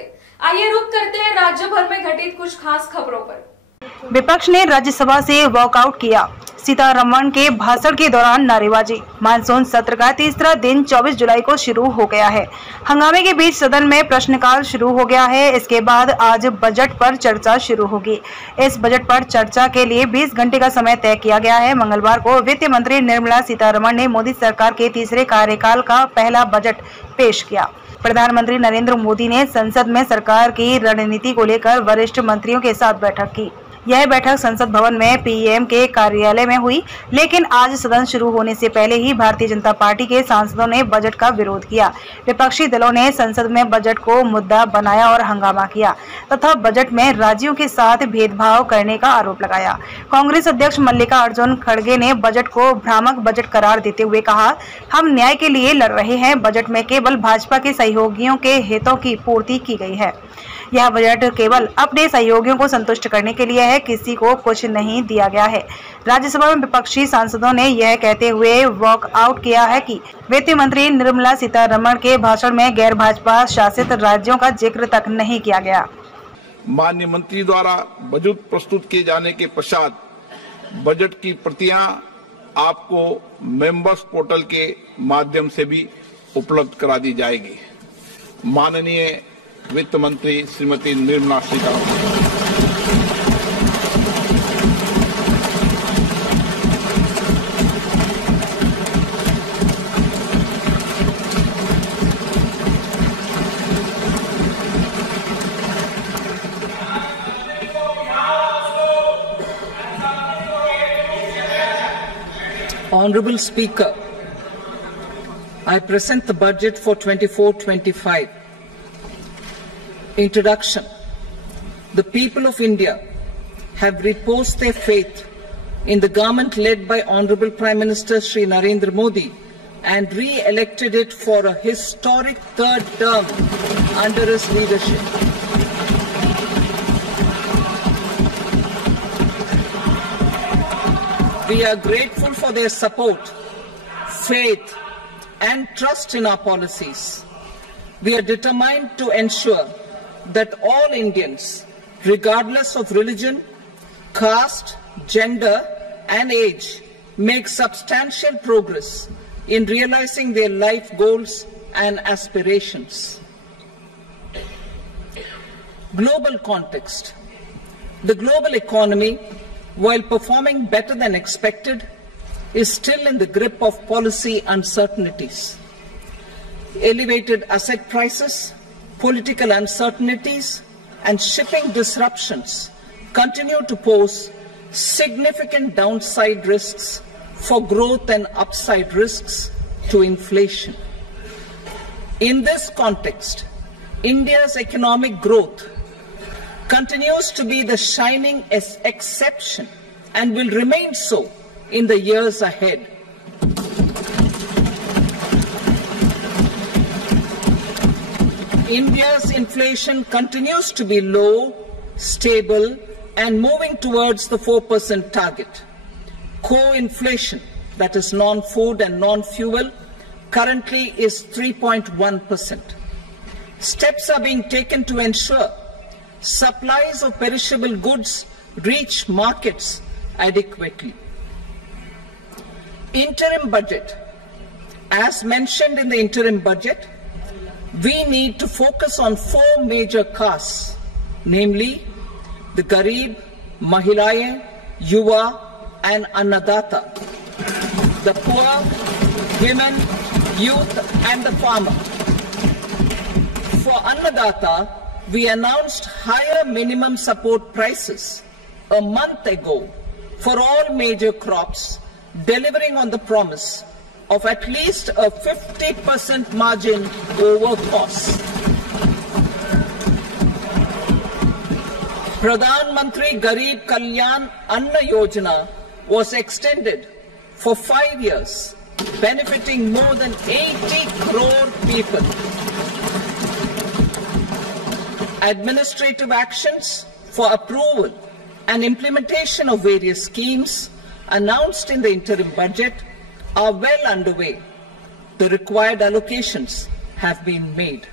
बातें। आइए रुक करते हैं राज्य भर में घटित कुछ खास खबरों पर। विपक्ष ने राज्यसभा से वॉकआउट किया। सीतारमण के भाषण के दौरान नारेबाजी। मानसून सत्र का तीसरा दिन 24 जुलाई को शुरू हो गया है। हंगामे के बीच सदन में प्रश्नकाल शुरू हो गया है। इसके बाद आज बजट पर चर्चा शुरू होगी। इस बजट पर चर्चा के लिए 20 घंटे का समय तय किया गया है। मंगलवार को वित्त मंत्री निर्मला सीतारमण ने मोदी सरकार के तीसरे कार्यकाल का पहला बजट पेश किया। प्रधानमंत्री नरेंद्र मोदी ने संसद में सरकार की रणनीति को लेकर वरिष्ठ मंत्रियों के साथ बैठक की। यह बैठक संसद भवन में पीएम के कार्यालय में हुई, लेकिन आज सदन शुरू होने से पहले ही भारतीय जनता पार्टी के सांसदों ने बजट का विरोध किया। विपक्षी दलों ने संसद में बजट को मुद्दा बनाया और हंगामा किया तथा बजट में राज्यों के साथ भेदभाव करने का आरोप लगाया। कांग्रेस अध्यक्ष मल्लिकार्जुन खड़गे ने बजट को भ्रामक बजट करार देते हुए कहा, हम न्याय के लिए लड़ रहे हैं। बजट में केवल भाजपा के सहयोगियों के हितों की पूर्ति की गई है। यह बजट केवल अपने सहयोगियों को संतुष्ट करने के लिए है, किसी को कुछ नहीं दिया गया है। राज्यसभा में विपक्षी सांसदों ने यह कहते हुए वॉकआउट किया है कि वित्त मंत्री निर्मला सीतारमण के भाषण में गैर भाजपा शासित राज्यों का जिक्र तक नहीं किया गया। माननीय मंत्री द्वारा बजट प्रस्तुत किए जाने के पश्चात बजट की प्रतियां आपको मेंबर्स पोर्टल के माध्यम से भी उपलब्ध करा दी जाएगी। माननीय वित्त मंत्री Shrimati Nirmala Sitharaman. Honorable Speaker, I present the budget for 24-25. Introduction. The people of India have reposed their faith in the government led by Honorable Prime Minister Shri Narendra Modi and re-elected it for a historic third term under his leadership. We are grateful for their support, faith and trust in our policies. We are determined to ensure that all Indians, regardless of religion, caste, gender and age, make substantial progress in realizing their life goals and aspirations. Global context. The global economy, while performing better than expected, is still in the grip of policy uncertainties. Elevated asset prices, political uncertainties and shipping disruptions continue to pose significant downside risks for growth and upside risks to inflation. In this context, India's economic growth continues to be the shining exception and will remain so in the years ahead. India's inflation continues to be low, stable, and moving towards the 4% target. Core inflation, that is non-food and non-fuel, currently is 3.1%. Steps are being taken to ensure supplies of perishable goods reach markets adequately. Interim budget. As mentioned in the interim budget, we need to focus on 4 major castes, namely the Garib, Mahilaye, Yuva and Annadata, the poor, women, youth and the farmer. For Annadata, we announced higher minimum support prices a month ago for all major crops, delivering on the promise of at least a 50% margin over costs. Pradhan Mantri Garib Kalyan Anna Yojana was extended for 5 years, benefiting more than 80 crore people. Administrative actions for approval and implementation of various schemes announced in the interim budget are well underway. The required allocations have been made.